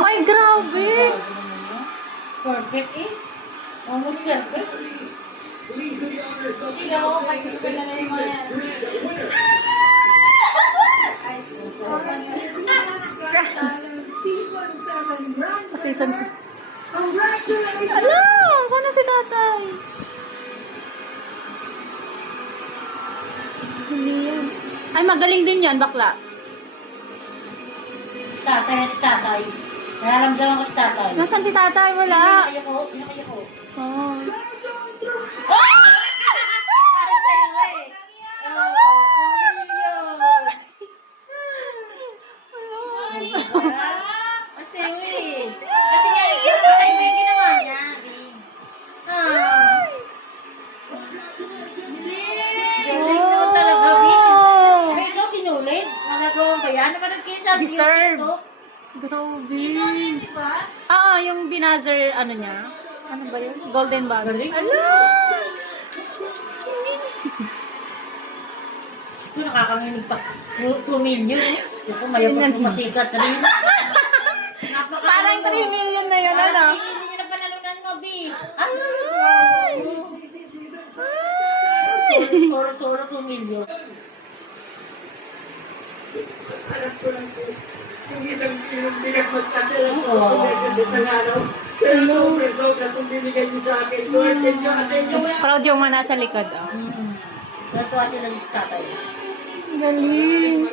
Ay, grabe! Perfect eh. Almost perfect. Sige ako, may pala na yung mga Season 6. Ala! Sana si tatay? Hindi yan. Ay, magaling din yan, bakla. Tatay. Nararamdaman ko si tatay. Nasaan si tatay? Wala. Pinakaya ko. Oh. Kasi nga, ikaw may ginawa niya. Galing mo talaga, Wow! May ikaw sinulit? Nagagawa ba yan? Naman nagkinsa yung Deserve. TikTok? Grabe. Diba? Yung binazzer, ano niya? Ano ba yun? Golden bag. Galing. Ala! Gusto nakakanginig pa. 2 million. Ito, mayapos mo masikat rin. Parang 3 million na yun, ano? Parang 3 million na panalunan mo, B. Solo 2 million. Hindi lang pinagpagkatala ko sa panalo. Pero kung binigay niyo sa akin, thank you. Proud yung mga nasa likod, oh. Natuwa sila sa tatay. Galing.